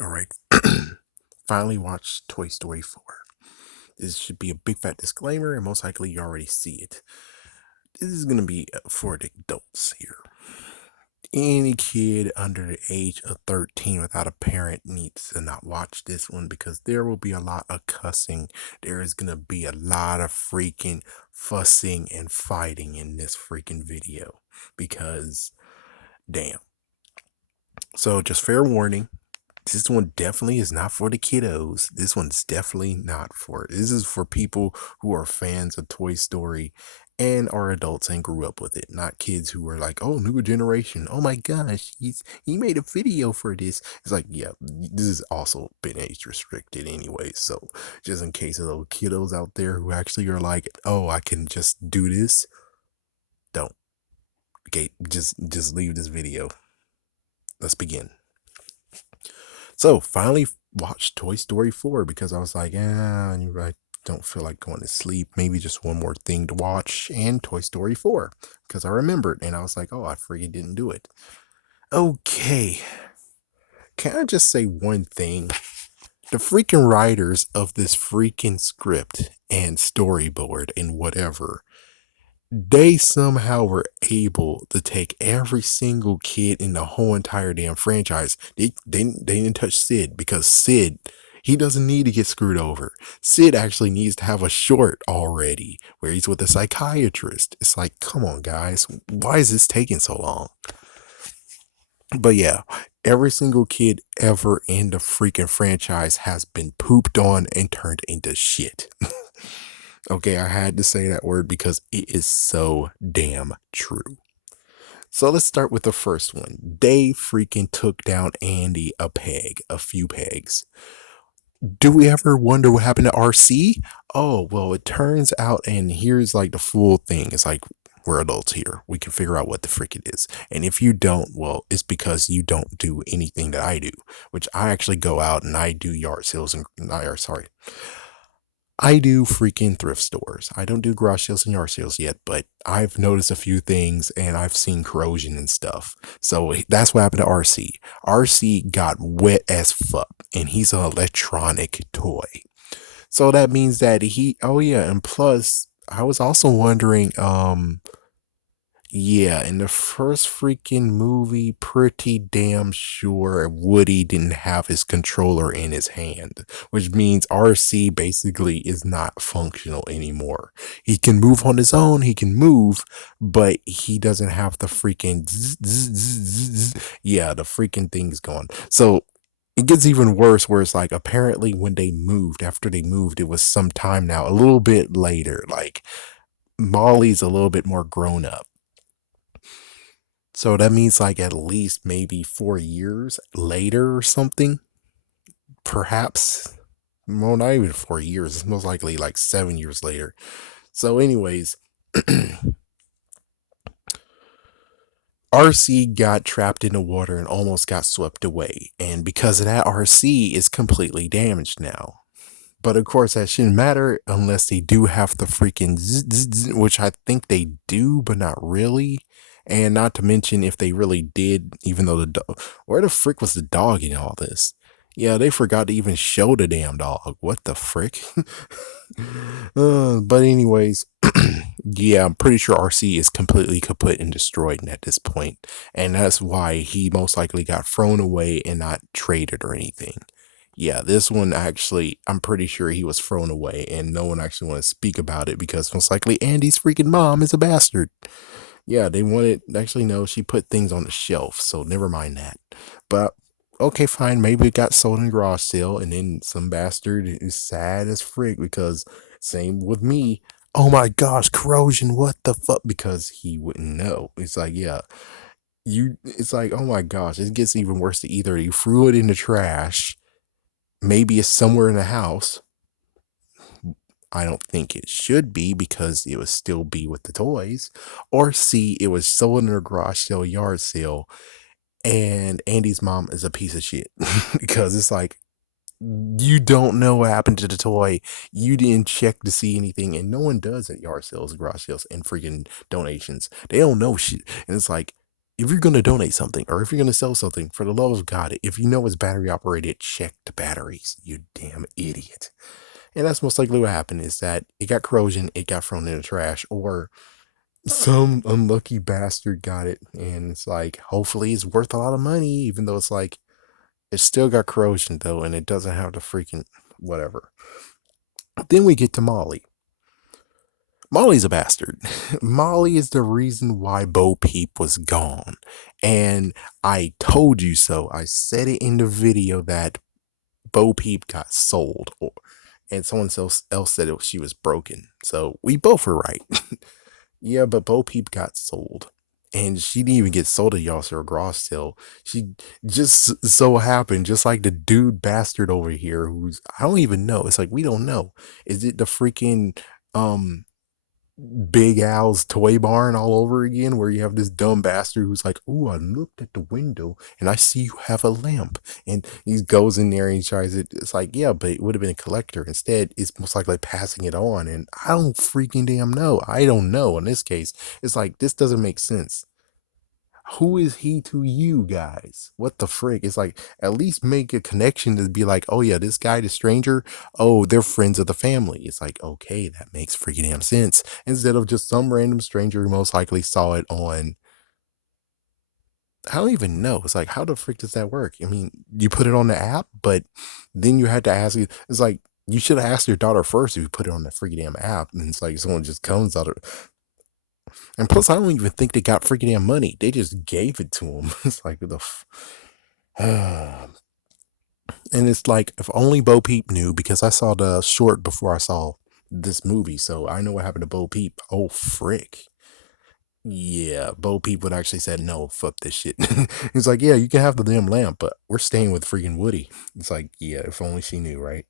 All right. Finally watched Toy Story 4. This should be a big fat disclaimer, and most likely you already see it. This is going to be for the adults here. Any kid under the age of 13 without a parent needs to not watch this one because there will be a lot of cussing. There is going to be a lot of freaking fussing and fighting in this freaking video because, damn. So, just fair warning. This one definitely is not for the kiddos. This one's definitely not for. This is for people who are fans of Toy Story and are adults and grew up with it, not kids who are like, "Oh, newer generation. Oh my gosh, he made a video for this." It's like, yeah, this has also been age restricted anyway. So just in case of those kiddos out there who actually are like, "Oh, I can just do this," don't. Okay, just leave this video. Let's begin. So finally watched Toy Story 4 because I was like, I don't feel like going to sleep. Maybe just one more thing to watch and Toy Story 4 because I remembered and I was like, oh, I freaking didn't do it. Okay. Can I just say one thing? The freaking writers of this freaking script and storyboard and whatever, they somehow were able to take every single kid in the whole entire damn franchise. They didn't touch Sid because Sid, he doesn't need to get screwed over. Sid actually needs to have a short already where he's with a psychiatrist. It's like, come on, guys, why is this taking so long? But yeah, every single kid ever in the freaking franchise has been pooped on and turned into shit. Okay, I had to say that word because it is so damn true. So let's start with the first one. They freaking took down Andy a few pegs. Do we ever wonder what happened to RC? Oh, well, it turns out, and here's like the full thing. It's like, we're adults here. We can figure out what the frick it is. And if you don't, well, it's because you don't do anything that I do, which I actually go out and I do yard sales and, sorry, I do freaking thrift stores. I don't do garage sales and yard sales yet, but I've noticed a few things and I've seen corrosion and stuff. So that's what happened to RC. RC got wet as fuck and he's an electronic toy. So that means that oh yeah, and plus I was also wondering, yeah, in the first freaking movie, pretty damn sure Woody didn't have his controller in his hand, which means RC basically is not functional anymore. He can move on his own, he can move, but he doesn't have the freaking yeah, the freaking thing's gone. So it gets even worse where it's like apparently when they moved, after they moved, it was some time now, a little bit later, like Molly's a little bit more grown up. So that means like at least maybe 4 years later or something. Perhaps. Well, not even 4 years. It's most likely like 7 years later. So, anyways, RC got trapped in the water and almost got swept away. And because of that, RC is completely damaged now. But of course, that shouldn't matter unless they do have the freaking which I think they do, but not really. And not to mention if they really did, even though the dog, where the frick was the dog in all this? Yeah, they forgot to even show the damn dog. What the frick? But anyways, yeah, I'm pretty sure RC is completely kaput and destroyed at this point, and that's why he most likely got thrown away and not traded or anything. Yeah, this one actually, I'm pretty sure he was thrown away, and no one actually want to speak about it because most likely Andy's freaking mom is a bastard. Yeah, they wanted, actually, no, she put things on the shelf, so never mind that. But okay, fine, maybe it got sold in garage sale, and then some bastard is sad as frig because same with me. Oh my gosh, corrosion, what the fuck? Because he wouldn't know. It's like, yeah, it's like, oh my gosh, it gets even worse to either you threw it in the trash, maybe it's somewhere in the house. I don't think it should be because it would still be with the toys. Or C, it was sold in a garage sale, yard sale, and Andy's mom is a piece of shit. Because it's like, you don't know what happened to the toy. You didn't check to see anything, and no one does at yard sales, garage sales, and freaking donations. They don't know shit. And it's like, if you're going to donate something or if you're going to sell something, for the love of God, if you know it's battery operated, check the batteries, you damn idiot. And that's most likely what happened, is that it got corrosion, it got thrown in the trash, or some unlucky bastard got it. And it's like, hopefully it's worth a lot of money, even though it's like, it still got corrosion though, and it doesn't have the freaking whatever. Then we get to Molly. Molly's a bastard. Molly is the reason why Bo Peep was gone. And I told you so. I said it in the video that Bo Peep got sold. And someone else said she was broken. So we both were right. Yeah, but Bo Peep got sold. And she didn't even get sold to Yasser Grosstill. She just so happened, just like the dude bastard over here, who's, I don't even know. It's like, we don't know. Is it the freaking um Big Al's toy barn all over again, where you have this dumb bastard who's like, "Oh, I looked at the window and I see you have a lamp," and he goes in there and he tries it. It's like, yeah, but it would have been a collector. Instead, it's most likely passing it on, and I don't freaking damn know. I don't know. In this case, it's like, this doesn't make sense. Who is he to you guys? What the frick? It's like, at least make a connection to be like, oh yeah, this guy, the stranger, oh, they're friends of the family. It's like, okay, that makes freaking damn sense. Instead of just some random stranger who most likely saw it on, I don't even know. It's like, how the frick does that work? I mean, you put it on the app, but then you had to ask it. It's like, you should have asked your daughter first if you put it on the freaking damn app. And it's like, someone just comes out of, and plus, I don't even think they got freaking damn money. They just gave it to him. It's like, and it's like, if only Bo Peep knew, because I saw the short before I saw this movie, so I know what happened to Bo Peep. Oh, frick. Yeah, Bo Peep would actually said, no, fuck this shit. He's like, yeah, you can have the damn lamp, but we're staying with freaking Woody. It's like, yeah, if only she knew, right?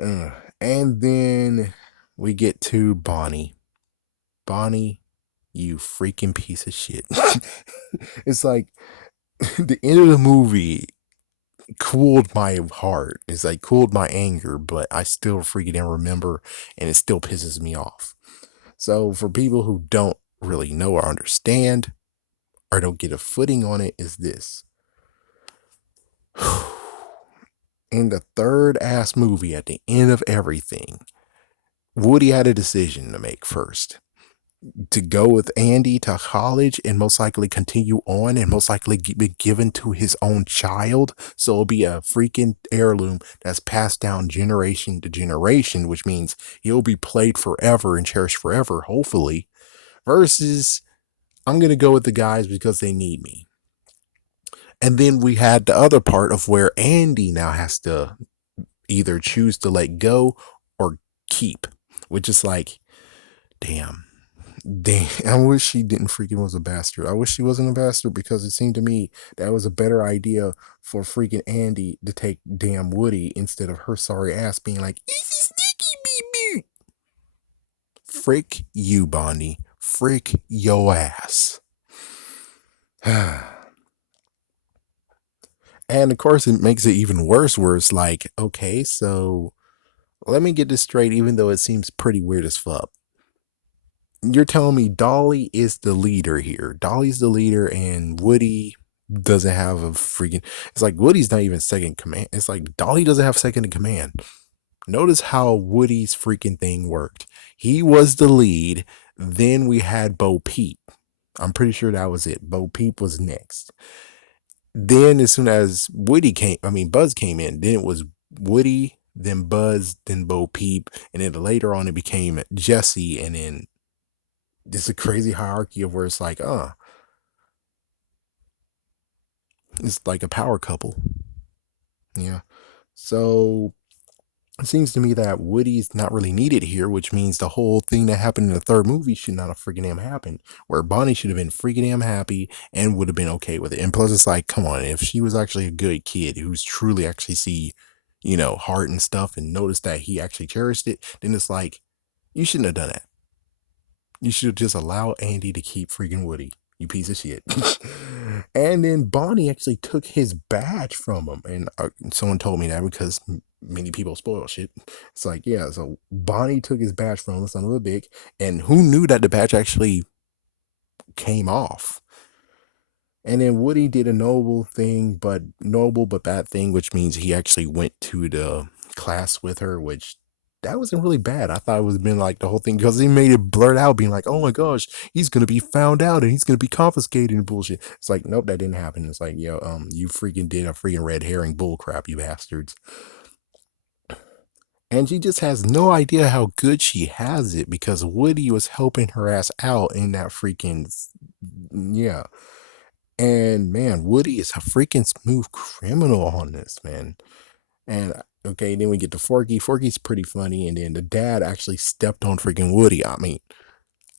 Uh, and then we get to Bonnie. Bonnie, you freaking piece of shit. It's like, the end of the movie cooled my heart. It's like cooled my anger, but I still freaking remember, and it still pisses me off. So for people who don't really know or understand, or don't get a footing on it, is this. In the third ass movie, at the end of everything, Woody had a decision to make first: to go with Andy to college and most likely continue on and most likely be given to his own child. So it'll be a freaking heirloom that's passed down generation to generation, which means he'll be played forever and cherished forever, hopefully. Versus, I'm going to go with the guys because they need me. And then we had the other part of where Andy now has to either choose to let go or keep, which is like, damn. Damn, I wish she didn't freaking was a bastard. I wish she wasn't a bastard, because it seemed to me that was a better idea for freaking Andy to take damn Woody instead of her sorry ass being like, "It's a sticky beep." Frick you, Bonnie. Frick yo ass. And of course, it makes it even worse where it's like, okay, so let me get this straight, even though it seems pretty weird as fuck. You're telling me Dolly is the leader here. Dolly's the leader, and Woody doesn't have a freaking. It's like Woody's not even second command. It's like Dolly doesn't have second in command. Notice how Woody's freaking thing worked. He was the lead. Then we had Bo Peep. I'm pretty sure that was it. Bo Peep was next. Then as soon as Buzz came in, then it was Woody, then Buzz, then Bo Peep, and then later on it became Jesse, and then it's a crazy hierarchy of where it's like, it's like a power couple. Yeah. So it seems to me that Woody's not really needed here, which means the whole thing that happened in the third movie should not have freaking damn happened. Where Bonnie should have been freaking damn happy and would have been okay with it. And plus, it's like, come on, if she was actually a good kid who's truly actually see, heart and stuff, and notice that he actually cherished it, then it's like, you shouldn't have done that. You should just allow Andy to keep freaking Woody, you piece of shit. And then Bonnie actually took his badge from him. And someone told me that because many people spoil shit. It's like, yeah, so Bonnie took his badge from him, son of a bitch. And who knew that the badge actually came off? And then Woody did a noble but bad thing, which means he actually went to the class with her, which that wasn't really bad. I thought it would have been like the whole thing because he made it blurt out, being like, "Oh my gosh, he's gonna be found out and he's gonna be confiscated and bullshit." It's like, nope, that didn't happen. It's like, yo, you freaking did a freaking red herring bull crap, you bastards. And she just has no idea how good she has it because Woody was helping her ass out in that freaking yeah. And man, Woody is a freaking smooth criminal on this, man. And okay, then we get to Forky. Forky's pretty funny, and then the dad actually stepped on freaking Woody. I mean,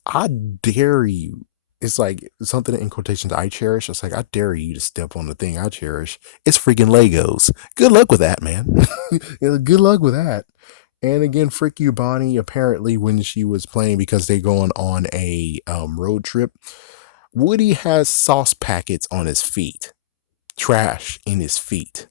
I dare you. It's like something in quotations I cherish. It's like I dare you to step on the thing I cherish. It's freaking Legos. Good luck with that, man. Yeah, good luck with that. And again, Fricky Ubani apparently when she was playing because they're going on a road trip, Woody has sauce packets on his feet, trash in his feet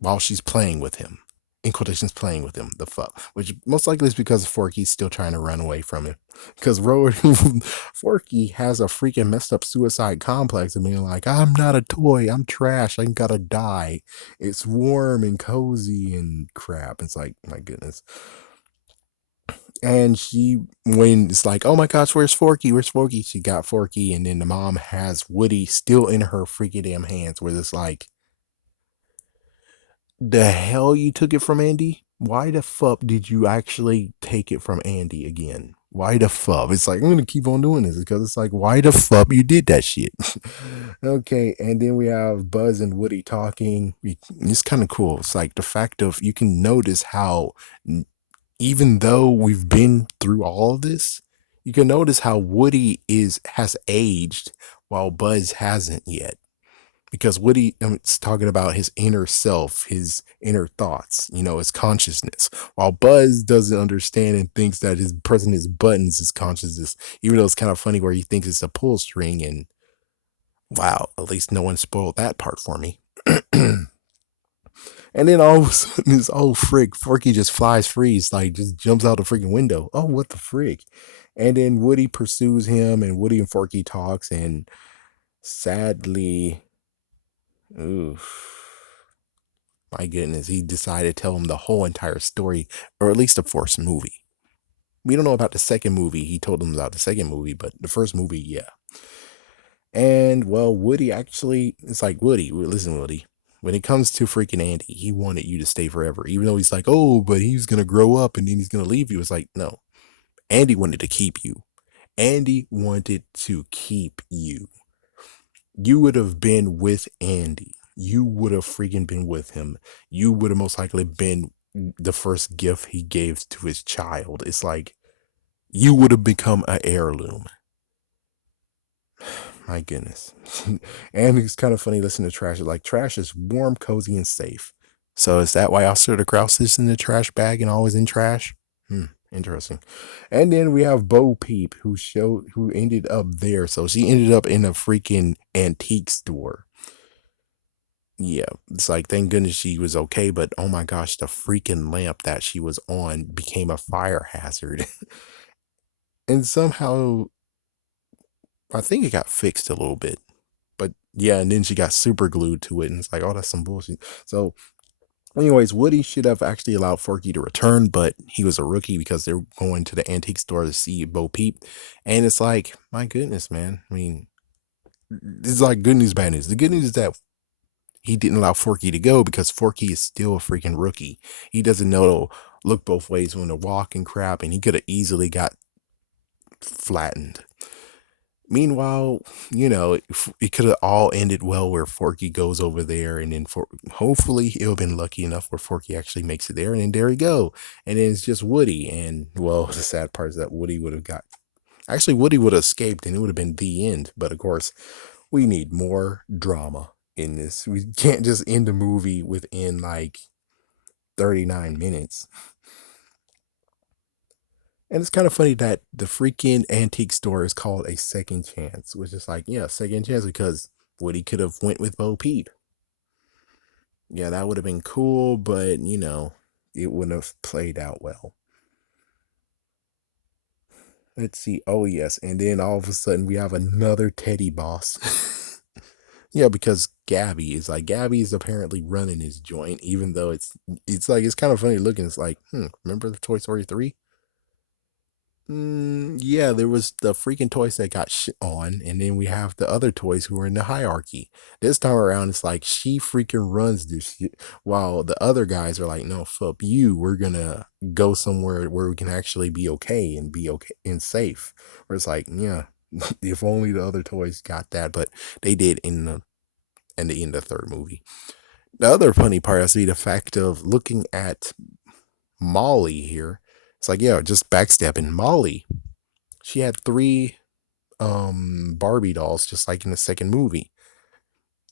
while she's playing with him. In quotations, playing with him, the fuck. Which most likely is because Forky's still trying to run away from him. Because Forky has a freaking messed up suicide complex and being like, I'm not a toy, I'm trash, I gotta die. It's warm and cozy and crap. It's like, my goodness. And she, when it's like, oh my gosh, where's Forky? Where's Forky? She got Forky, and then the mom has Woody still in her freaking damn hands, where it's like, the hell you took it from Andy? Why the fuck did you actually take it from Andy again? Why the fuck? It's like, I'm gonna keep on doing this because it's like, why the fuck you did that shit? Okay, and then we have Buzz and Woody talking. It's kind of cool. It's like the fact of you can notice how even though we've been through all of this, you can notice how Woody has aged while Buzz hasn't yet. Because Woody is talking about his inner self, his inner thoughts, his consciousness, while Buzz doesn't understand and thinks that his pressing his buttons is consciousness, even though it's kind of funny where he thinks it's a pull string. And wow, at least no one spoiled that part for me. And then all of a sudden, this frick, Forky just flies free. It's like just jumps out the freaking window. Oh, what the frick? And then Woody pursues him, and Woody and Forky talks, and sadly, oof, my goodness, he decided to tell him the whole entire story, or at least the first movie. We don't know about the second movie. He told him about the second movie, but the first movie, yeah. And well, Woody actually, it's like, Woody, listen, Woody, when it comes to freaking Andy, he wanted you to stay forever, even though he's like, oh, but he's going to grow up and then he's going to leave you. It's like, no, Andy wanted to keep you. Andy wanted to keep you. You would have been with Andy. You would have freaking been with him. You would have most likely been the first gift he gave to his child. It's like, you would have become an heirloom. My goodness. And it's kind of funny listening to Trash. Like, Trash is warm, cozy, and safe. So is that why Oscar the Grouch is in the trash bag and always in trash? Interesting. And then we have Bo Peep, who ended up there. So she ended up in a freaking antique store. Yeah, it's like, thank goodness she was okay, but oh my gosh, the freaking lamp that she was on became a fire hazard. And somehow I think it got fixed a little bit. But yeah, and then she got super glued to it, and it's like, oh, that's some bullshit. So, anyways, Woody should have actually allowed Forky to return, but he was a rookie because they're going to the antique store to see Bo Peep. And it's like, my goodness, man. I mean, it's like good news, bad news. The good news is that he didn't allow Forky to go because Forky is still a freaking rookie. He doesn't know to look both ways when to walk and crap, and he could have easily got flattened. Meanwhile, it could have all ended well where Forky goes over there, and then hopefully he'll have been lucky enough where Forky actually makes it there, and then there we go. And then it's just Woody, and well, the sad part is that Woody would have escaped, and it would have been the end. But of course, we need more drama in this. We can't just end the movie within like 39 minutes. And it's kind of funny that the freaking antique store is called a second chance, which is like, yeah, second chance because Woody could have went with Bo Peep. Yeah, that would have been cool, but it wouldn't have played out well. Let's see. Oh yes, and then all of a sudden we have another Teddy boss. Yeah, because Gabby is apparently running his joint, even though it's like it's kind of funny looking. It's like, remember the Toy Story 3? Yeah, there was the freaking toys that got shit on, and then we have the other toys who are in the hierarchy. This time around, it's like she freaking runs this shit, while the other guys are like, "No, fuck you. We're gonna go somewhere where we can actually be okay and be okay and safe." Where it's like, yeah, if only the other toys got that, but they did in the third movie. The other funny part has to be the fact of looking at Molly here. It's like, yeah, just backstabbing Molly. She had three Barbie dolls, just like in the second movie.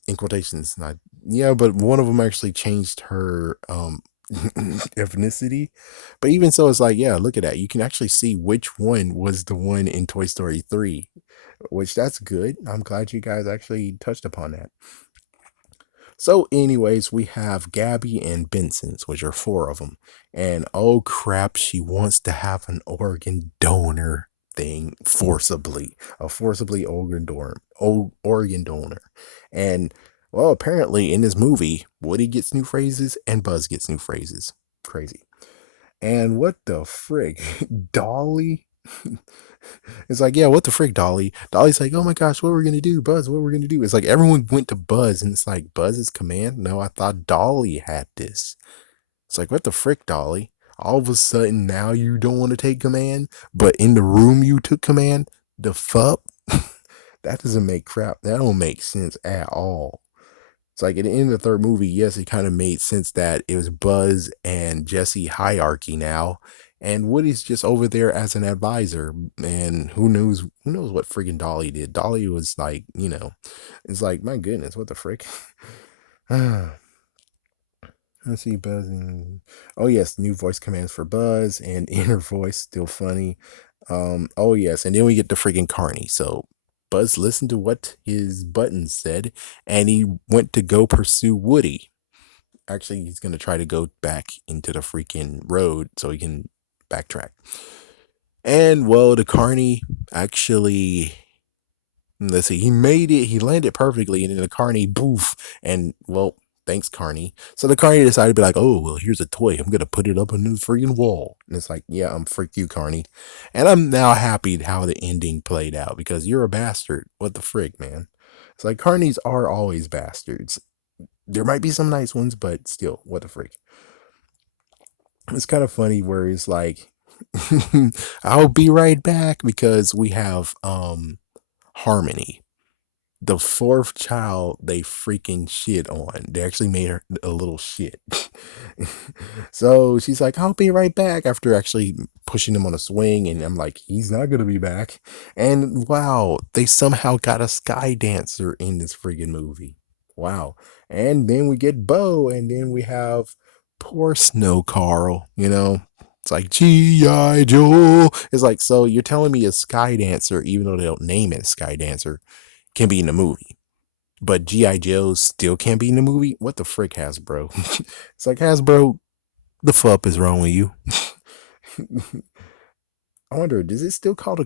In quotations, not yeah, but one of them actually changed her ethnicity. But even so, it's like, yeah, look at that. You can actually see which one was the one in Toy Story 3, which that's good. I'm glad you guys actually touched upon that. So, anyways, we have Gabby and Benson's, which are four of them. And oh crap, she wants to have an organ donor thing forcibly, a forcibly organ donor. And well, apparently in this movie, Woody gets new phrases and Buzz gets new phrases. Crazy. And what the frick? Dolly? It's like, yeah, what the frick, Dolly? Dolly's like, oh my gosh, what are we gonna do? Buzz, what are we gonna do? It's like everyone went to Buzz, and it's like, Buzz's command? No, I thought Dolly had this. It's like, what the frick, Dolly? All of a sudden, now you don't want to take command, but in the room you took command? The fuck? That doesn't make crap. That don't make sense at all. It's like at the end of the third movie, yes, it kind of made sense that it was Buzz and Jesse hierarchy now, and Woody's just over there as an advisor. And who knows what freaking Dolly did? Dolly was like, it's like, my goodness, what the frick? Let's see, Buzz. Oh yes, new voice commands for Buzz and inner voice, still funny. Oh yes, and then we get the freaking Carney. So Buzz listened to what his buttons said, and he went to go pursue Woody. Actually, he's gonna try to go back into the freaking road so he can backtrack. And well, the Carney actually, let's see, he made it, he landed perfectly, and then the Carney, boof, and well, thanks, Carney. So the Carney decided to be like, oh, well, here's a toy. I'm gonna put it up on the freaking wall. And it's like, yeah, I'm freak you, Carney. And I'm now happy how the ending played out because you're a bastard. What the frick, man? It's like Carneys are always bastards. There might be some nice ones, but still, what the freak? It's kind of funny where it's like, I'll be right back because we have Harmony, the fourth child they freaking shit on. They actually made her a little shit. So she's like, I'll be right back after actually pushing him on a swing. And I'm like, he's not going to be back. And wow, they somehow got a sky dancer in this freaking movie. Wow. And then we get Bo, and then we have poor Snow Carl, It's like G.I. Joe. It's like, so you're telling me a sky dancer, even though they don't name it Sky Dancer, can be in the movie, but G.I. Joe still can't be in the movie? What the frick, Hasbro? It's like, Hasbro, the fuck is wrong with you? I wonder, does it still call the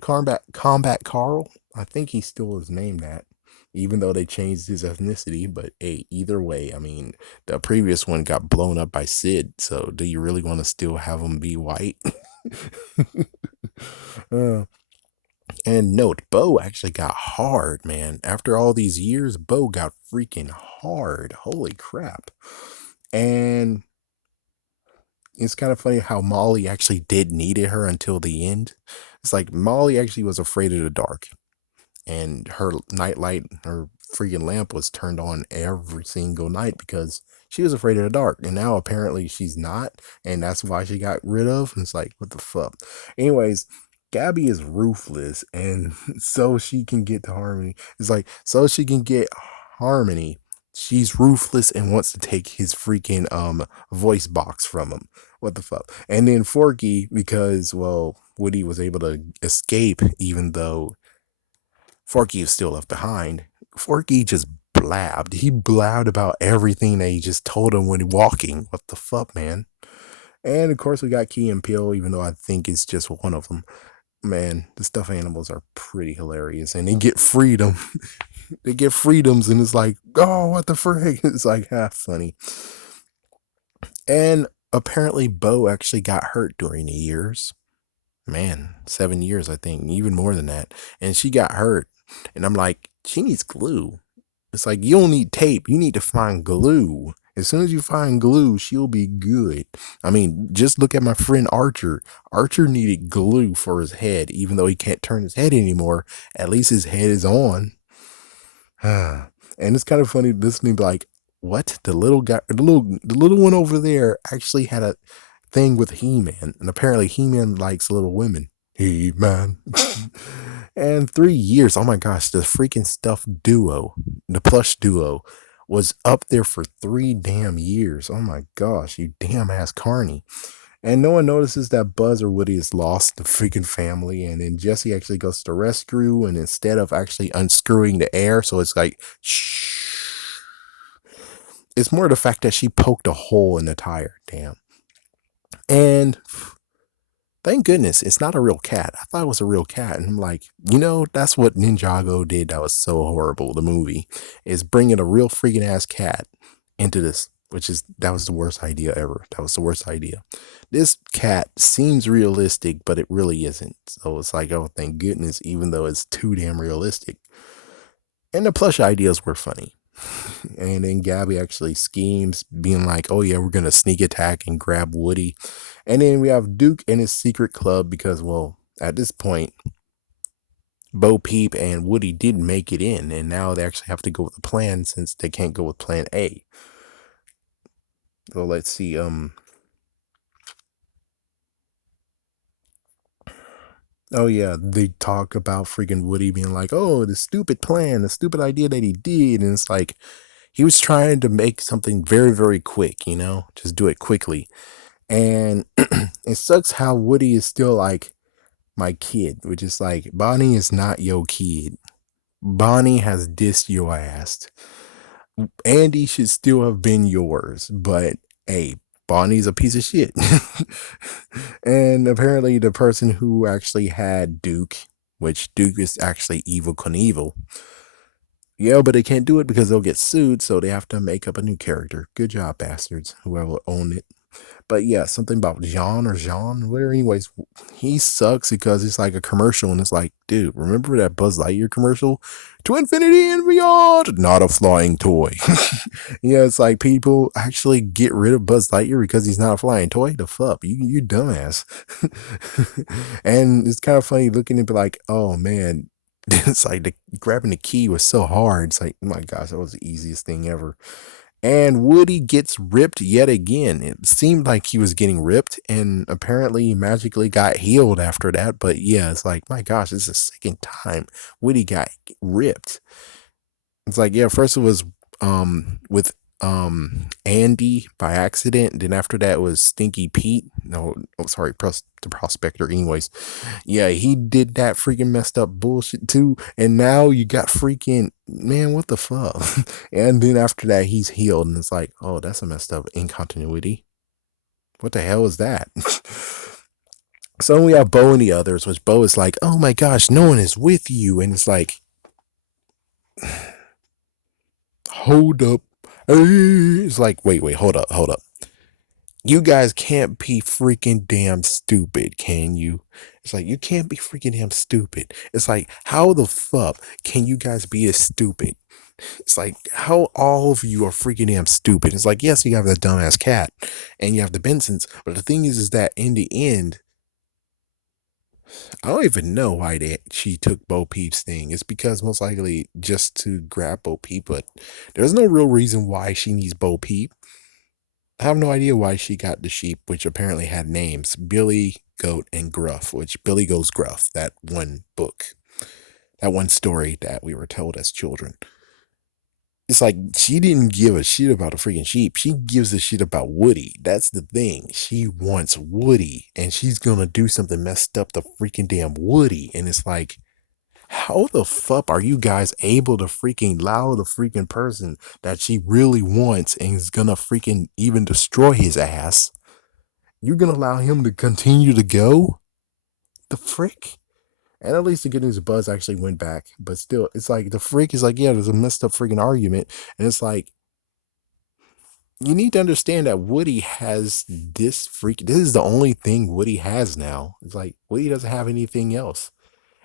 Combat Carl? I think he still is named that, even though they changed his ethnicity. But hey, either way, I mean, the previous one got blown up by Sid, so do you really want to still have him be white? uh, And note, Bo actually got hard, man. After all these years, Bo got freaking hard. Holy crap. And it's kind of funny how Molly actually did needed her until the end. It's like Molly actually was afraid of the dark, and her nightlight, her freaking lamp was turned on every single night because she was afraid of the dark. And now apparently she's not, and that's why she got rid of. And it's like, what the fuck? Anyways, Gabby is ruthless, and so she can get to Harmony. It's like, so she can get Harmony. She's ruthless and wants to take his freaking voice box from him. What the fuck? And then Forky, because well, Woody was able to escape, even though Forky is still left behind. Forky just blabbed. He blabbed about everything that he just told him when walking. What the fuck, man? And of course, we got Key and Peele, even though I think it's just one of them. Man, the stuffed animals are pretty hilarious, and they get freedom. They get freedoms, and it's like, oh, what the frick? It's like half funny. And apparently, Bo actually got hurt during the years. Man, 7 years, I think, even more than that. And she got hurt. And I'm like, she needs glue. It's like, you don't need tape. You need to find glue. As soon as you find glue, she'll be good. I mean, just look at my friend Archer. Archer needed glue for his head, even though he can't turn his head anymore. At least his head is on. And it's kind of funny listening, like, what? The little guy, the little one over there actually had a thing with He-Man, and apparently He-Man likes little women. He-Man. And 3 years, oh my gosh, the freaking stuffed duo, the plush duo, was up there for 3 damn years. Oh my gosh, you damn ass carny. And no one notices that Buzz or Woody has lost the freaking family, and then Jesse actually goes to rescue, and instead of actually unscrewing the air, so it's like, shh. It's more the fact that she poked a hole in the tire. Damn. And thank goodness it's not a real cat. I thought it was a real cat. And I'm like, that's what Ninjago did. That was so horrible. The movie is bringing a real freaking ass cat into this, that was the worst idea ever. That was the worst idea. This cat seems realistic, but it really isn't. So it's like, oh, thank goodness, even though it's too damn realistic. And the plush ideas were funny. And then Gabby actually schemes, being like, oh yeah, we're gonna sneak attack and grab Woody. And then we have Duke and his secret club, because, well, at this point, Bo Peep and Woody did make it in, and now they actually have to go with the plan, since they can't go with plan A. So let's see, oh yeah, they talk about freaking Woody being like, oh, the stupid plan, the stupid idea that he did. And it's like, he was trying to make something very, very quick, just do it quickly. And it sucks how Woody is still like, my kid, which is like, Bonnie is not your kid. Bonnie has dissed your ass. Andy should still have been yours, but hey, Bonnie's a piece of shit. And apparently the person who actually had Duke, which Duke is actually Evil Knievel. Yeah, but they can't do it because they'll get sued, so they have to make up a new character. Good job, bastards, whoever owned it. But yeah, something about Jean, whatever. Anyways, he sucks because it's like a commercial, and it's like, dude, remember that Buzz Lightyear commercial? To infinity and beyond, not a flying toy. Yeah, it's like people actually get rid of Buzz Lightyear because he's not a flying toy. The fuck, you dumbass. And it's kind of funny looking at it like, oh man, it's like grabbing the key was so hard. It's like, oh my gosh, that was the easiest thing ever. And Woody gets ripped yet again. It seemed like he was getting ripped, and apparently he magically got healed after that. But yeah, it's like, my gosh, this is the second time Woody got ripped. It's like, yeah, first it was with Andy by accident. Then after that was Stinky Pete. No, oh, sorry, the prospector. Anyways, yeah, he did that freaking messed up bullshit too. And now you got freaking, man, what the fuck? And then after that, he's healed, and it's like, oh, that's a messed up incontinuity. What the hell is that? So we have Bo and the others, which Bo is like, oh my gosh, no one is with you. And it's like, hold up. It's like, wait, hold up. You guys can't be freaking damn stupid, can you? It's like, you can't be freaking damn stupid. It's like, how the fuck can you guys be this stupid? It's like, how all of you are freaking damn stupid. It's like, yes, you have that dumbass cat and you have the Bensons, but the thing is that in the end, I don't even know why she took Bo Peep's thing. It's because most likely just to grab Bo Peep, but there's no real reason why she needs Bo Peep. I have no idea why she got the sheep, which apparently had names: Billy, Goat, and Gruff, which Billy Goes Gruff, that one book, that one story that we were told as children. It's like, she didn't give a shit about the freaking sheep. She gives a shit about Woody. That's the thing. She wants Woody, and she's gonna do something messed up to freaking damn Woody. And it's like, how the fuck are you guys able to freaking allow the freaking person that she really wants and is gonna freaking even destroy his ass? You're gonna allow him to continue to go? The frick? And at least the good news, Buzz actually went back. But still, it's like the freak is like, yeah, there's a messed up freaking argument. And it's like, you need to understand that Woody has this freak. This is the only thing Woody has now. It's like Woody doesn't have anything else.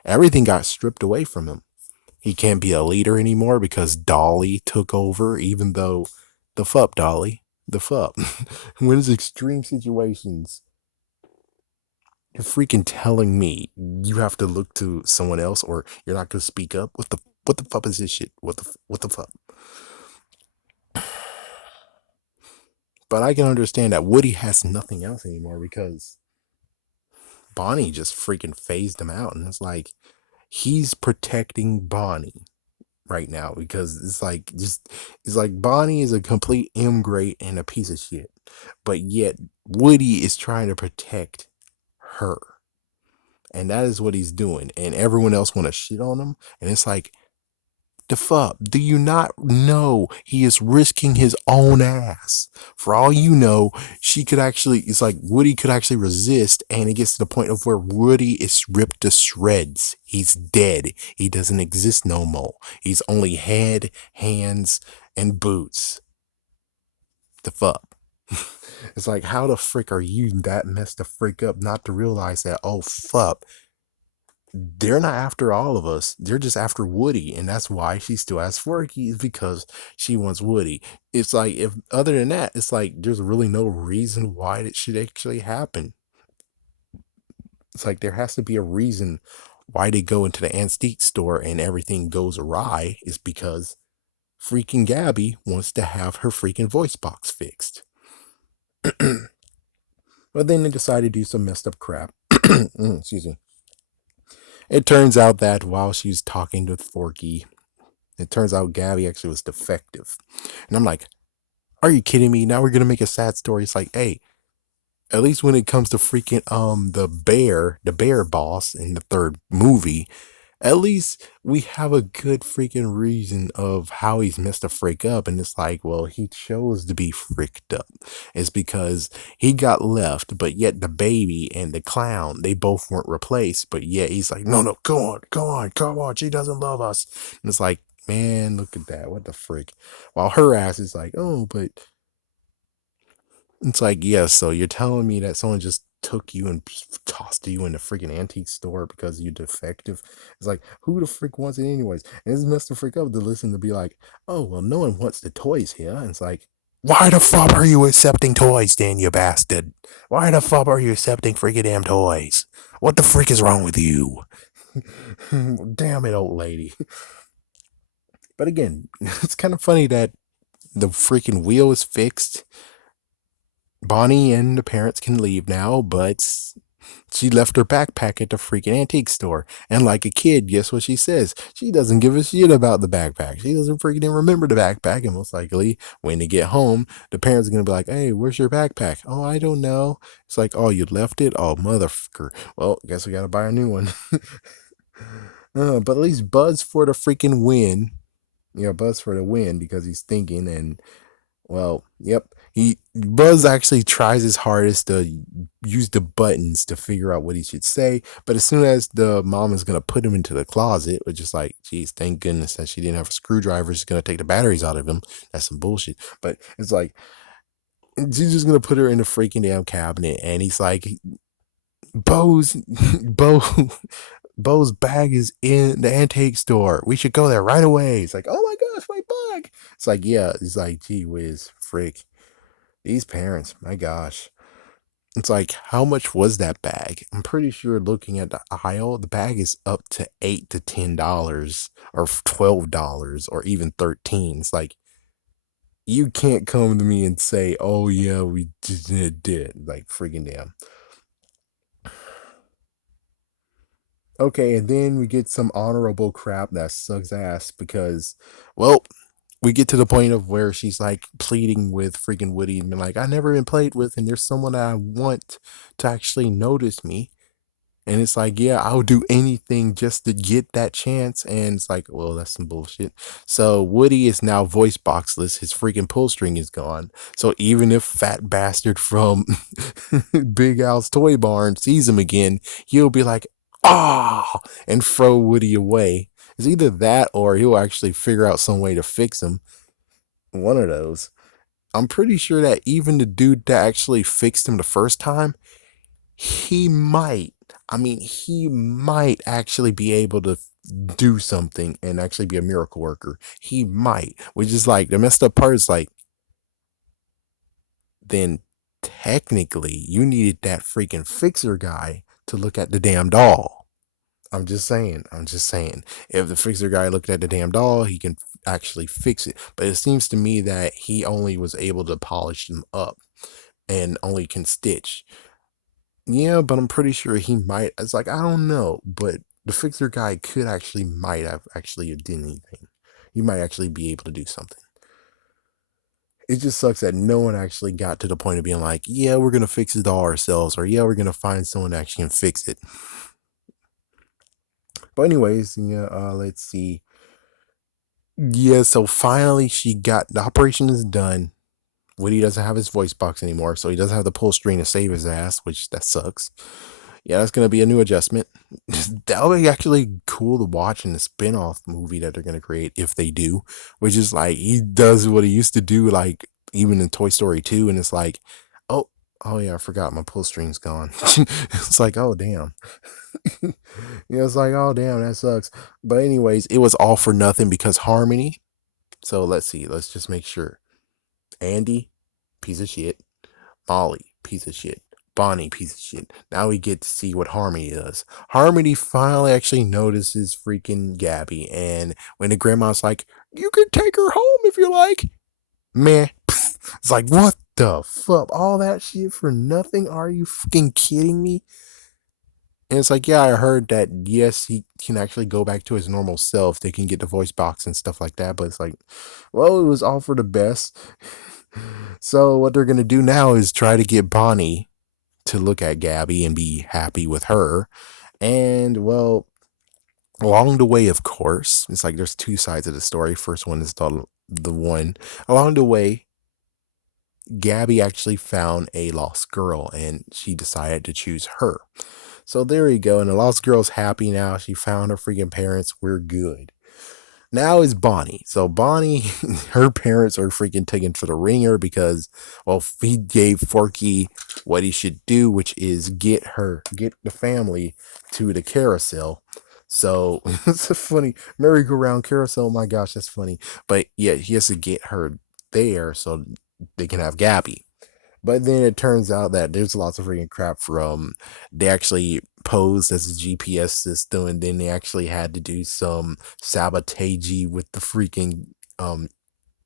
Everything got stripped away from him. He can't be a leader anymore because Dolly took over, even though the fup, Dolly, the fup. When it's extreme situations, you're freaking telling me you have to look to someone else or you're not gonna speak up. What the fuck is this shit? What the fuck? But I can understand that Woody has nothing else anymore because Bonnie just freaking phased him out, and it's like he's protecting Bonnie right now because it's like Bonnie is a complete ingrate and a piece of shit, but yet Woody is trying to protect her, and that is what he's doing, and everyone else want to shit on him, and it's like, the fuck? Do you not know he is risking his own ass? For all you know, she could actually, it's like Woody could actually resist, and it gets to the point of where Woody is ripped to shreds. He's dead. He doesn't exist no more. He's only head, hands, and boots. The fuck? It's like, how the frick are you that messed the frick up not to realize that, oh fuck, they're not after all of us. They're just after Woody, and that's why she still has Forky, is because she wants Woody. It's like, if other than that, it's like there's really no reason why it should actually happen. It's like there has to be a reason why they go into the antique store and everything goes awry is because freaking Gabby wants to have her freaking voice box fixed. But then they decide to do some messed up crap. Excuse me. It turns out that while she's talking with Forky, it turns out Gabby actually was defective. And I'm like, are you kidding me? Now we're gonna make a sad story. It's like, hey, at least when it comes to freaking the bear boss in the third movie, at least we have a good freaking reason of how he's messed a freak up. And it's like, well, he chose to be freaked up. It's because he got left, but yet the baby and the clown, they both weren't replaced. But yet he's like, no, no, go on, go on, come on. She doesn't love us. And it's like, man, look at that. What the frick? While her ass is like, oh, but it's like, yes, so you're telling me that someone just took you and tossed you in the freaking antique store because you're defective? It's like, who the frick wants it anyways? And it's messed the frick up to listen to be like, oh, well, no one wants the toys here. And it's like, why the fuck are you accepting toys, then, you bastard? Why the fuck are you accepting freaking damn toys? What the frick is wrong with you? Damn it, old lady. But again, it's kind of funny that the freaking wheel is fixed. Bonnie and the parents can leave now, but she left her backpack at the freaking antique store. And like a kid, guess what she says? She doesn't give a shit about the backpack. She doesn't freaking remember the backpack. And most likely, when they get home, the parents are going to be like, hey, where's your backpack? Oh, I don't know. It's like, oh, you left it? Oh, motherfucker. Well, guess we got to buy a new one. But at least Buzz for the freaking win. Yeah, Buzz for the win because he's thinking and well, yep. Buzz actually tries his hardest to use the buttons to figure out what he should say, but as soon as the mom is gonna put him into the closet, which is like, geez, thank goodness that she didn't have a screwdriver. She's gonna take the batteries out of him. That's some bullshit. But it's like she's just gonna put her in the freaking damn cabinet, and he's like, Bo's, Bo, Bo's bag is in the antique store. We should go there right away. It's like, oh my gosh, my bag. It's like, yeah. It's like, gee whiz, frick. These parents, my gosh. It's like, how much was that bag? I'm pretty sure looking at the aisle, the bag is up to $8 to $10 or $12 or even 13. It's like, you can't come to me and say, oh yeah, we did. Like, freaking damn. Okay, and then we get some honorable crap that sucks ass because, well, we get to the point of where she's like pleading with freaking Woody and being like, I never been played with, and there's someone that I want to actually notice me. And it's like, yeah, I'll do anything just to get that chance. And it's like, well, that's some bullshit. So Woody is now voice boxless. His freaking pull string is gone. So even if fat bastard from Big Al's Toy Barn sees him again, he'll be like, and throw Woody away. It's either that or he'll actually figure out some way to fix him. One of those. I'm pretty sure that even the dude that actually fixed him the first time, he might. He might actually be able to do something and actually be a miracle worker. He might. Which is like the messed up part is like, then technically you needed that freaking fixer guy to look at the damn doll. I'm just saying. I'm just saying. If the fixer guy looked at the damn doll, he can actually fix it. But it seems to me that he only was able to polish them up and only can stitch. Yeah, but I'm pretty sure he might. It's like, I don't know, but the fixer guy could actually might have actually done anything. He might actually be able to do something. It just sucks that no one actually got to the point of being like, yeah, we're gonna fix it all ourselves, or yeah, we're gonna find someone that actually can fix it. But anyways, yeah, let's see. Yeah, so finally she got the operation is done. Woody doesn't have his voice box anymore, so he doesn't have the pull string to save his ass, which that sucks. Yeah, that's gonna be a new adjustment. That'll be actually cool to watch in the spin-off movie that they're gonna create if they do, which is like he does what he used to do, like even in Toy Story 2, and it's like, oh, oh yeah, I forgot my pull string's gone. It's like, oh damn. Yeah, it's like, oh damn, that sucks. But anyways, it was all for nothing because Harmony. So let's see, let's just make sure. Andy, piece of shit. Molly, piece of shit. Bonnie, piece of shit. Now we get to see what Harmony does. Harmony finally actually notices freaking Gabby, and when the grandma's like, you can take her home if you like. Man, it's like, what the fuck? All that shit for nothing? Are you fucking kidding me? And it's like, yeah, I heard that, yes, he can actually go back to his normal self. They can get the voice box and stuff like that. But it's like, well, it was all for the best. So what they're going to do now is try to get Bonnie to look at Gabby and be happy with her. And, well, along the way, of course, it's like there's two sides of the story. First one is the one. Along the way, Gabby actually found a lost girl and she decided to choose her. So there you go. And the lost girl's happy now. She found her freaking parents. We're good. Now is Bonnie. So Bonnie, her parents are freaking taken for the ringer because, well, he gave Forky what he should do, which is get the family to the carousel. So it's a funny merry-go-round carousel. Oh my gosh, that's funny. But yeah, he has to get her there so they can have Gabby. But then it turns out that there's lots of freaking crap from they actually posed as a GPS system, and then they actually had to do some sabotage with the freaking um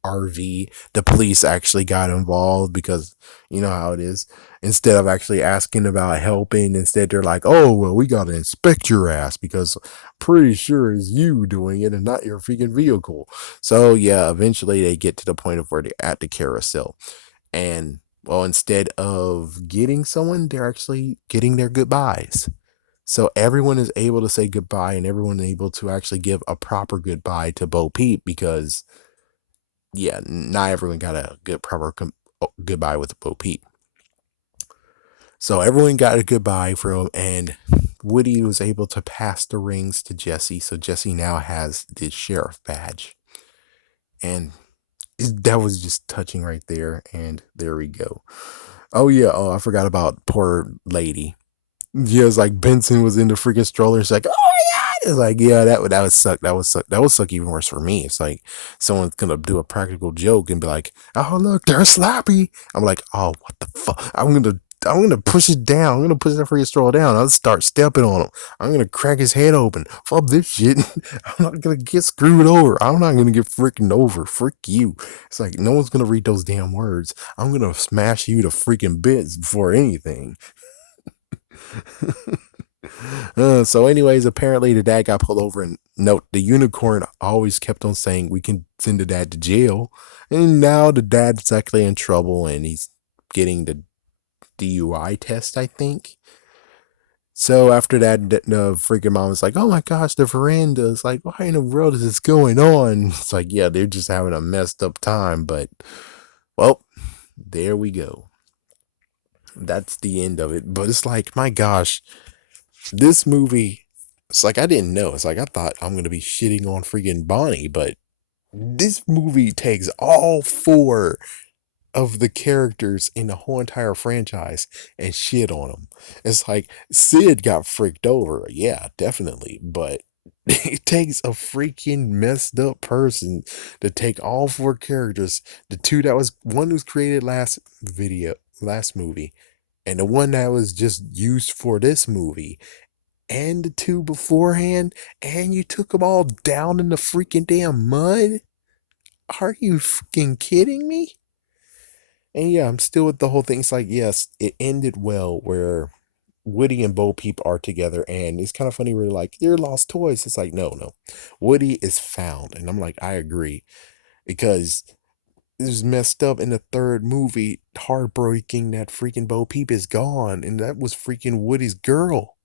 RV. The police actually got involved because you know how it is. Instead of actually asking about helping, instead they're like, "Oh well, we gotta inspect your ass because pretty sure it's you doing it and not your freaking vehicle." So yeah, eventually they get to the point of where they're at the carousel. And well, instead of getting someone, they're actually getting their goodbyes. So everyone is able to say goodbye and everyone is able to actually give a proper goodbye to Bo Peep because, yeah, not everyone got a good proper goodbye with Bo Peep. So everyone got a goodbye from him, and Woody was able to pass the rings to Jesse. So Jesse now has the sheriff badge. And that was just touching right there. And there we go. Oh yeah. Oh, I forgot about poor lady. Yeah, it's like Benson was in the freaking stroller. It's like, oh my god! It's like, yeah, that would suck. That would suck. That would suck even worse for me. It's like someone's gonna do a practical joke and be like, oh look, there's Slappy. I'm like, oh what the fuck? I'm gonna push it down. I'm gonna push that freaking stroller down. I'll start stepping on him. I'm gonna crack his head open. Fuck this shit. I'm not gonna get screwed over. I'm not gonna get freaking over. Frick you. It's like no one's gonna read those damn words. I'm gonna smash you to freaking bits before anything. So anyways, apparently the dad got pulled over, and note the unicorn always kept on saying we can send the dad to jail, and now the dad's actually in trouble and he's getting the DUI test, I think. So after that, the freaking mom was like, oh my gosh, the veranda is like, why in the world is this going on? It's like, yeah, they're just having a messed up time, but well, there we go. That's the end of it. But it's like, my gosh, this movie It's like I didn't know. It's like I thought I'm gonna be shitting on freaking Bonnie, but this movie takes all four of the characters in the whole entire franchise and shit on them. It's like Sid got freaked over. Yeah, definitely. But it takes a freaking messed up person to take all four characters, the two that was one was created last movie, and the one that was just used for this movie, and the two beforehand, and you took them all down in the freaking damn mud? Are you freaking kidding me? And yeah, I'm still with the whole thing. It's like, yes, it ended well where Woody and Bo Peep are together, and it's kind of funny where they're like, they're lost toys. It's like, no, no. Woody is found. And I'm like, I agree. Because it was messed up in the third movie, heartbreaking that freaking Bo Peep is gone. And that was freaking Woody's girl.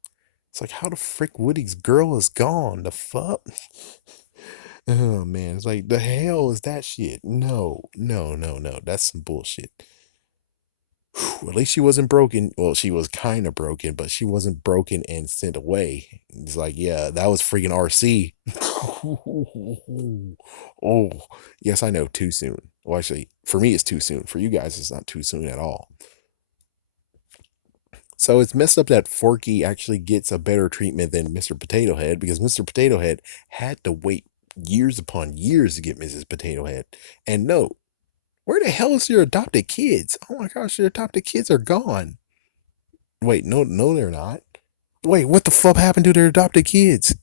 It's like, how the frick Woody's girl is gone? The fuck? Oh man, it's like the hell is that shit? No, no, no, no. That's some bullshit. Whew, at least she wasn't broken. Well, she was kind of broken, but she wasn't broken and sent away. It's like, yeah, that was freaking RC. Oh, yes, I know, too soon. Well, actually, for me, it's too soon. For you guys, it's not too soon at all. So it's messed up that Forky actually gets a better treatment than Mr. Potato Head because Mr. Potato Head had to wait years upon years to get Mrs. Potato Head. And no, where the hell is your adopted kids? Oh my gosh, your adopted kids are gone. Wait, no, no, they're not. Wait, what the fuck happened to their adopted kids?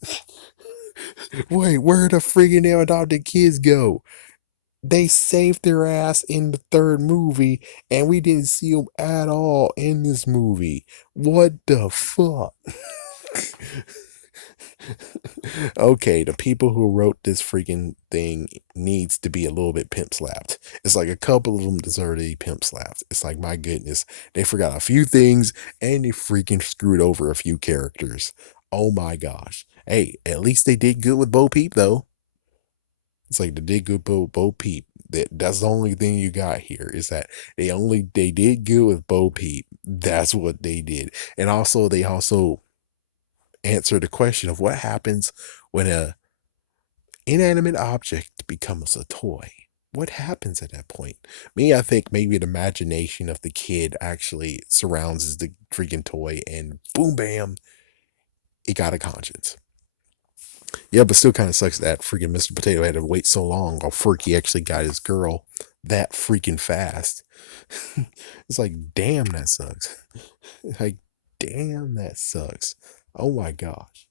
Wait, where the friggin' damn adopted kids go? They saved their ass in the third movie, and we didn't see them at all in this movie. What the fuck? Okay, the people who wrote this freaking thing needs to be a little bit pimp slapped. It's like a couple of them deserve to be pimp slapped. It's like, my goodness, they forgot a few things and they freaking screwed over a few characters. Oh my gosh. Hey, at least they did good with Bo Peep though. It's like they did good with Bo Peep. That's the only thing you got here is that they did good with Bo Peep. That's what they did. And also they also answered the question of what happens when a inanimate object becomes a toy. What happens at that point? Me, I think maybe the imagination of the kid actually surrounds the freaking toy and boom, bam, it got a conscience. Yeah, but still kind of sucks that freaking Mr. Potato had to wait so long while Forky actually got his girl that freaking fast. It's like, damn, that sucks. Like, damn, that sucks. Oh my gosh.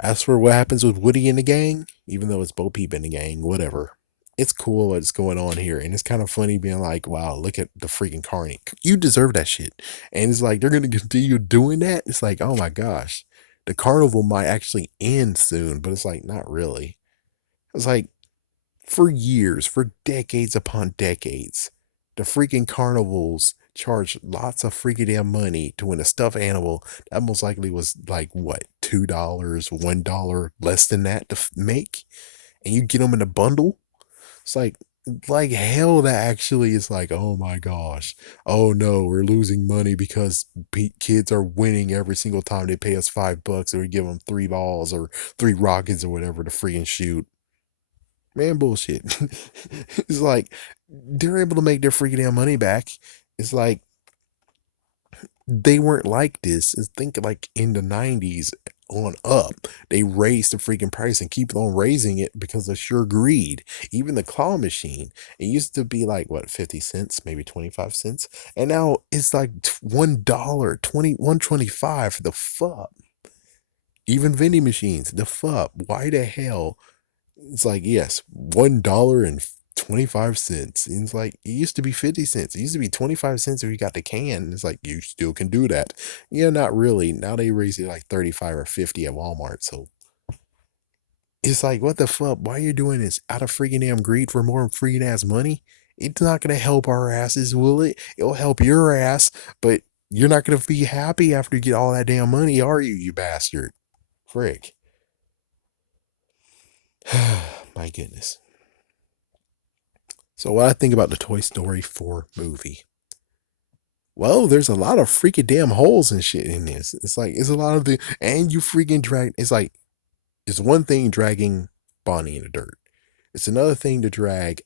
As for what happens with Woody and the gang, even though it's Bo Peep in the gang, whatever. It's cool what's going on here. And it's kind of funny being like, wow, look at the freaking Carney. You deserve that shit. And it's like, they're going to continue doing that. It's like, oh my gosh. The carnival might actually end soon, but it's like, not really. It's like, for years, for decades upon decades, the freaking carnivals charged lots of freaking damn money to win a stuffed animal that most likely was like what, $2, $1 less than that to make, and you get them in a bundle. It's like hell. That actually is like, oh my gosh, oh no, we're losing money because kids are winning every single time they pay us $5 or we give them 3 balls or 3 rockets or whatever to freaking shoot. Man, bullshit. It's like they're able to make their freaking damn money back. It's like they weren't like this. It's think like in the 90s on up, they raised the freaking price and keep on raising it because of sheer greed. Even the claw machine, it used to be like what, 50 cents, maybe 25 cents, and now it's like $1, 125. The fuck. Even vending machines, the fuck. Why the hell? It's like, yes, $1.25. And it's like, it used to be 50 cents. It used to be 25 cents if you got the can. It's like, you still can do that. Yeah, not really. Now they raise it like 35 or 50 at Walmart. So it's like, what the fuck? Why are you doing this? Out of freaking damn greed for more freaking ass money? It's not going to help our asses, will it? It'll help your ass, but you're not going to be happy after you get all that damn money, are you, you bastard? Frick. My goodness. So what I think about the Toy Story 4 movie. Well, there's a lot of freaking damn holes and shit in this. It's like it's a lot of the and you freaking drag. It's like it's one thing dragging Bonnie in the dirt. It's another thing to drag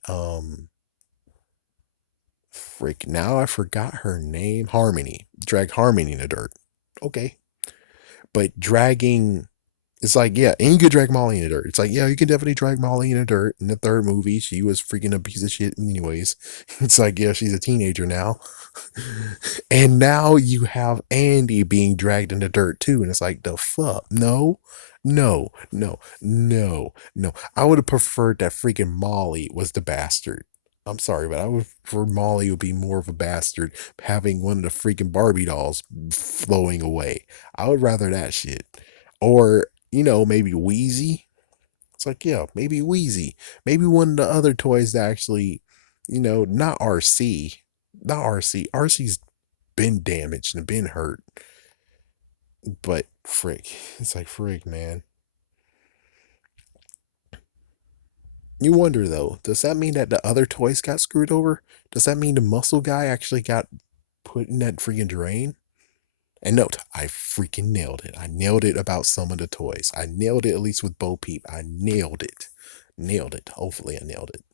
freak. Now I forgot her name. Harmony. Drag Harmony in the dirt. Okay, but dragging. It's like, yeah, and you could drag Molly in the dirt. It's like, yeah, you can definitely drag Molly in the dirt. In the third movie, she was freaking a piece of shit, anyways. It's like, yeah, she's a teenager now. And now you have Andy being dragged in the dirt too. And it's like, the fuck? No, no, no, no, no. I would have preferred that freaking Molly was the bastard. I'm sorry, but I would prefer Molly would be more of a bastard having one of the freaking Barbie dolls flowing away. I would rather that shit. Or, maybe Wheezy. It's like, yeah, maybe Wheezy. Maybe one of the other toys that actually, not RC. Not RC. RC's been damaged and been hurt. But frick. It's like frick, man. You wonder though, does that mean that the other toys got screwed over? Does that mean the muscle guy actually got put in that freaking drain? And note, I freaking nailed it. I nailed it about some of the toys. I nailed it at least with Bo Peep. I nailed it. Nailed it. Hopefully I nailed it.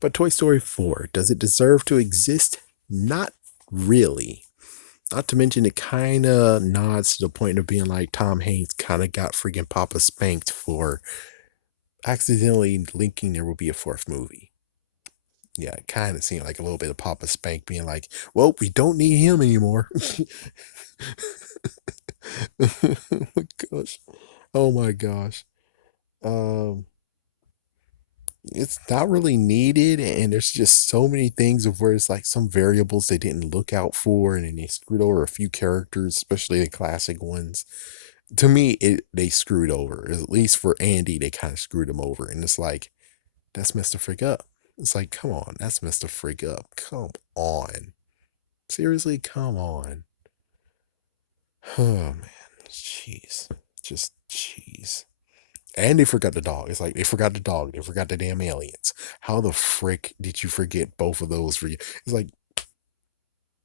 But Toy Story 4, does it deserve to exist? Not really. Not to mention it kind of nods to the point of being like Tom Hanks kind of got freaking Papa spanked for accidentally linking there will be a fourth movie. Yeah, it kind of seemed like a little bit of Papa Spank being like, well, we don't need him anymore. Oh my gosh. Oh my gosh. Um, it's not really needed, and there's just so many things of where it's like some variables they didn't look out for, and then they screwed over a few characters, especially the classic ones. To me, they screwed over. At least for Andy, they kind of screwed him over, and it's like that's messed the freak up. It's like, come on, that's messed the freak up. Come on, seriously, come on. Oh man, jeez, just jeez. And they forgot the dog. It's like they forgot the dog. They forgot the damn aliens. How the frick did you forget both of those for you? It's like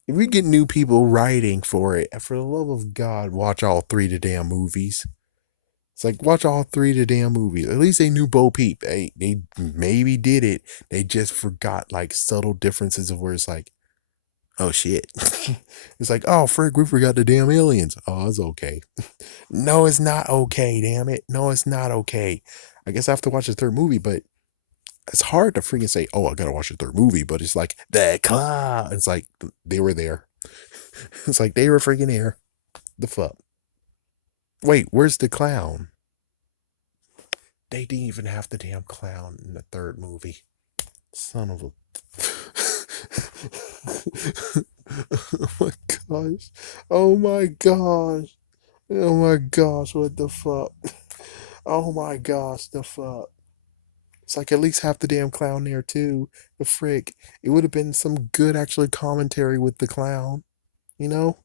if we get new people writing for it, for the love of God, watch all three of the damn movies. It's like watch all three of the damn movies. At least they knew Bo Peep. They maybe did it. They just forgot like subtle differences of where it's like, oh shit. It's like, oh frick, we forgot the damn aliens. Oh, it's okay. No, it's not okay, damn it. No, it's not okay. I guess I have to watch the third movie, but it's hard to freaking say, oh, I gotta watch the third movie, but it's like the cloud. It's like they were there. It's like they were freaking there. The fuck? Wait, where's the clown? They didn't even have the damn clown in the third movie. Son of a. Oh my gosh. Oh my gosh. Oh my gosh. What the fuck? Oh my gosh. The fuck. It's like at least half the damn clown there too. The frick. It would have been some good actually commentary with the clown. You know?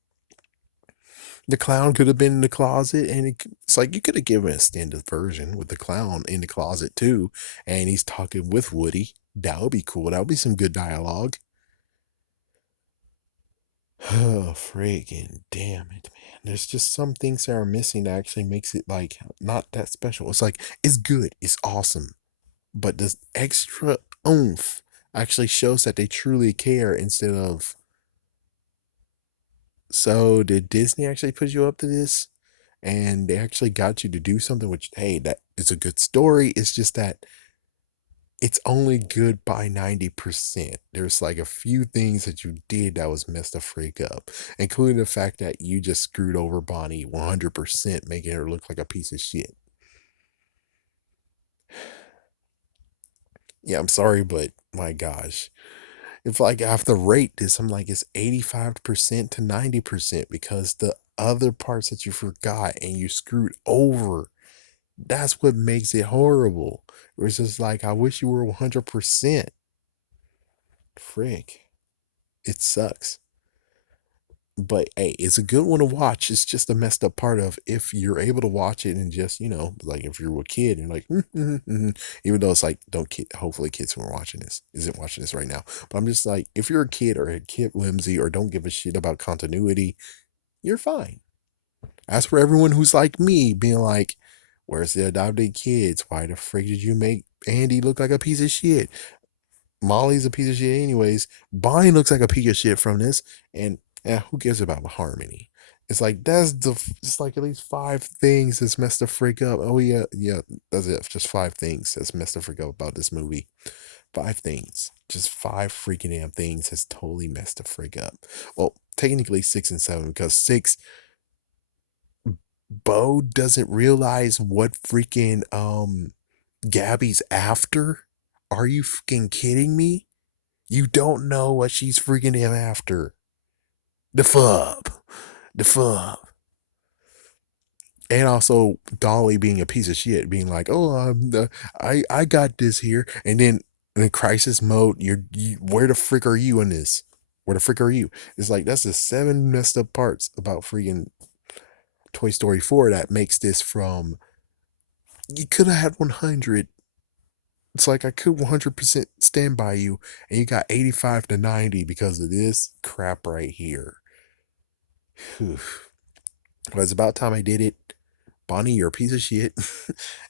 The clown could have been in the closet, and it's like you could have given a extended version with the clown in the closet too, and he's talking with Woody. That would be cool. That would be some good dialogue. Oh, freaking damn it, man. There's just some things that are missing that actually makes it like not that special. It's like it's good, it's awesome, but this extra oomph actually shows that they truly care instead of. So did Disney actually put you up to this? And they actually got you to do something which, hey, that is a good story. It's just that it's only good by 90%. There's like a few things that you did that was messed the freak up, including the fact that you just screwed over Bonnie 100%, making her look like a piece of shit. Yeah, I'm sorry, but my gosh. If like I have to rate this, I'm like it's 85% to 90% because the other parts that you forgot and you screwed over, that's what makes it horrible. It's just like I wish you were 100%. Frick. It sucks. But hey, it's a good one to watch. It's just a messed up part of if you're able to watch it and just, like if you're a kid and like, even though it's like, don't kid, hopefully kids who are watching this isn't watching this right now. But I'm just like, if you're a kid or a kid whimsy or don't give a shit about continuity, you're fine. As for everyone who's like me, being like, where's the adopted kids? Why the freak did you make Andy look like a piece of shit? Molly's a piece of shit anyways. Bonnie looks like a piece of shit from this. And who cares about Harmony? It's like it's like at least five things that's messed the freak up. Oh yeah, yeah, that's it. Just five things that's messed the freak up about this movie. Five things. Just five freaking damn things has totally messed the freak up. Well, technically six and seven, because six, Bo doesn't realize what freaking Gabby's after. Are you freaking kidding me? You don't know what she's freaking him after. The fub. The fub. And also Dolly being a piece of shit, being like, "Oh, I got this here," and then in crisis mode, where the frick are you in this? Where the frick are you? It's like that's the seven messed up parts about freaking Toy Story 4 that makes this from you could have had 100. It's like I could 100% stand by you, and you got 85 to 90 because of this crap right here. Whew. Well, it's about time I did it. Bonnie, you're a piece of shit,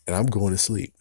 and I'm going to sleep.